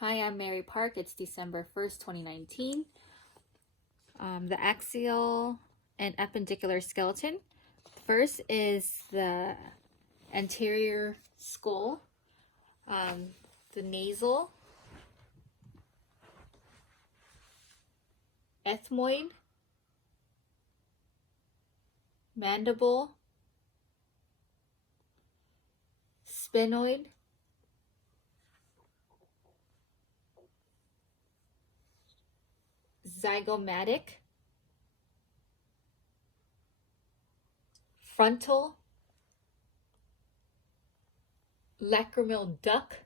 Hi, I'm Mary Park. It's December 1st, 2019. The axial and appendicular skeleton. First is the anterior skull, the nasal, ethmoid, mandible, sphenoid, zygomatic, frontal, lacrimal duct,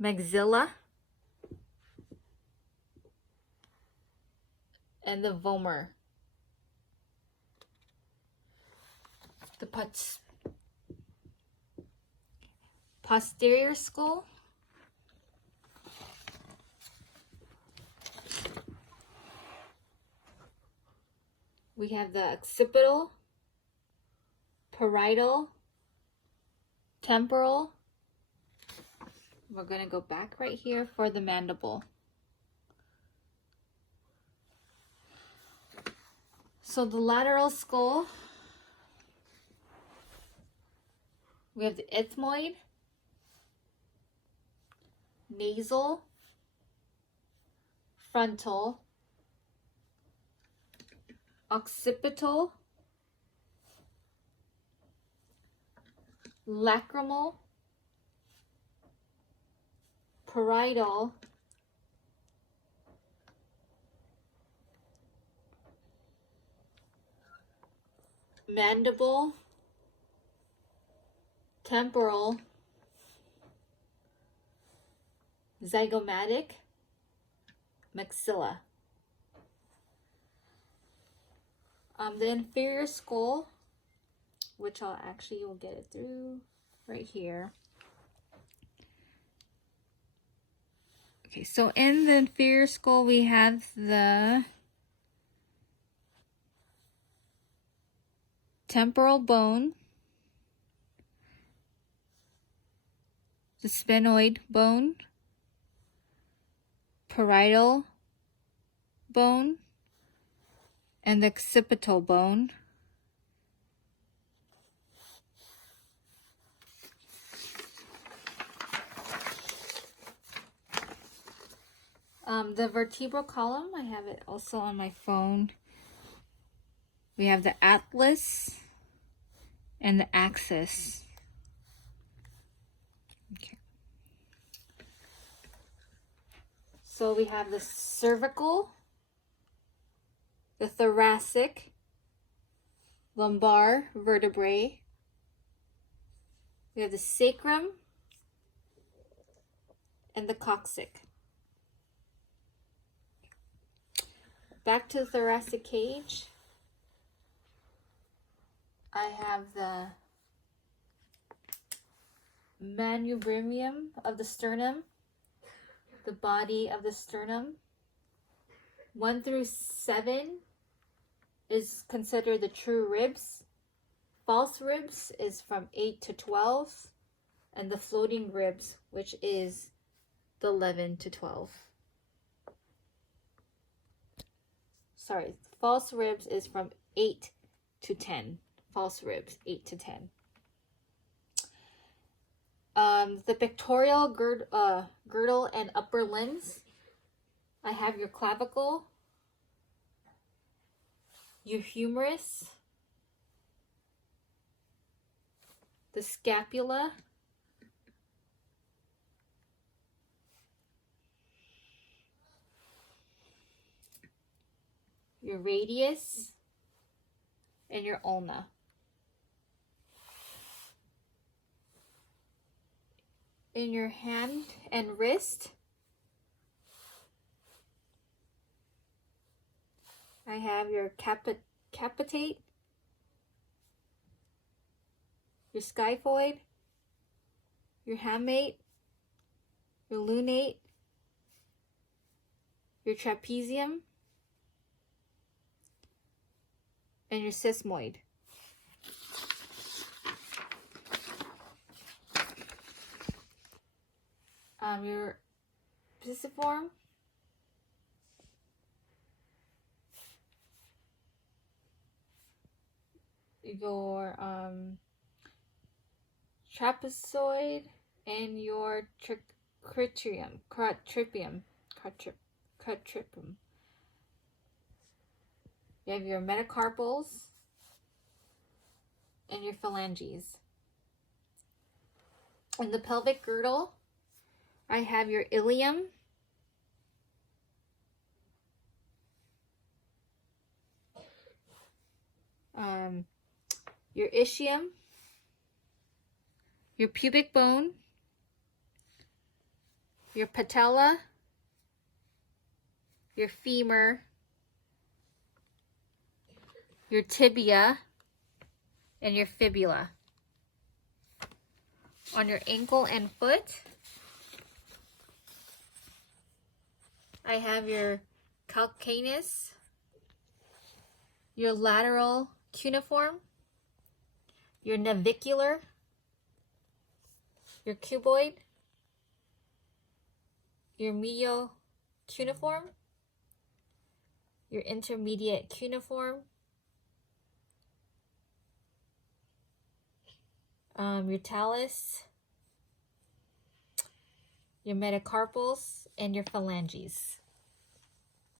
maxilla, and the vomer. The posterior skull, we have the occipital, parietal, temporal. We're going to go back right here for the mandible. So the lateral skull, we have the ethmoid, nasal, frontal, occipital, lacrimal, parietal, mandible, temporal, zygomatic, maxilla. The inferior skull, which I'll actually will get it through right here. Okay, so in the inferior skull we have the temporal bone, the sphenoid bone, parietal bone, and the occipital bone. The vertebral column, I have it also on my phone. We have the atlas and the axis. Okay. So we have the cervical, the thoracic, lumbar vertebrae. We have the sacrum and the coccyx. Back to the thoracic cage, I have the manubrium of the sternum, the body of the sternum. 1 through 7 is considered the true ribs. False ribs is from 8 to 12, and the floating ribs, which is the 11 to 12. Sorry, false ribs is from 8 to 10. False ribs, 8 to 10. The pectoral girdle and upper limbs. I have your clavicle, your humerus, the scapula, your radius, and your ulna. In your hand and wrist, I have your capitate, your scyphoid, your hamate, your lunate, your trapezium, and your sesamoid. Your pisiform, your trapezoid, and your quadripium. You have your metacarpals and your phalanges. In the pelvic girdle, I have your ilium, your ischium, your pubic bone, your patella, your femur, your tibia, and your fibula. On your ankle and foot, I have your calcaneus, your lateral cuneiform, your navicular, your cuboid, your medial cuneiform, your intermediate cuneiform, your talus, your metacarpals, and your phalanges.